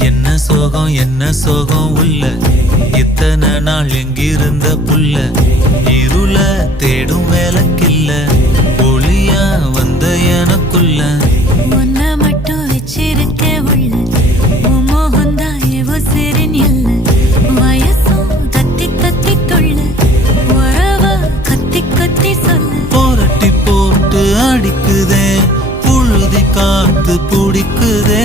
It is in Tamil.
என்ன சோகம் என்ன சோகம் உள்ள? இத்தனை நாள் எங்கிருந்த புல்ல இருள தேடும் வேலை எனக்குள்ள உன்னை மட்டும் வச்சிருக்க உள்ள. எவோ சிறின் இல்ல வயசும் தத்தி தத்தி துள்ள உறவ கத்தி கத்தி சொல்லு. போரட்டி போட்டு அடிக்குதே. புழுதி காத்து பிடிக்குதே.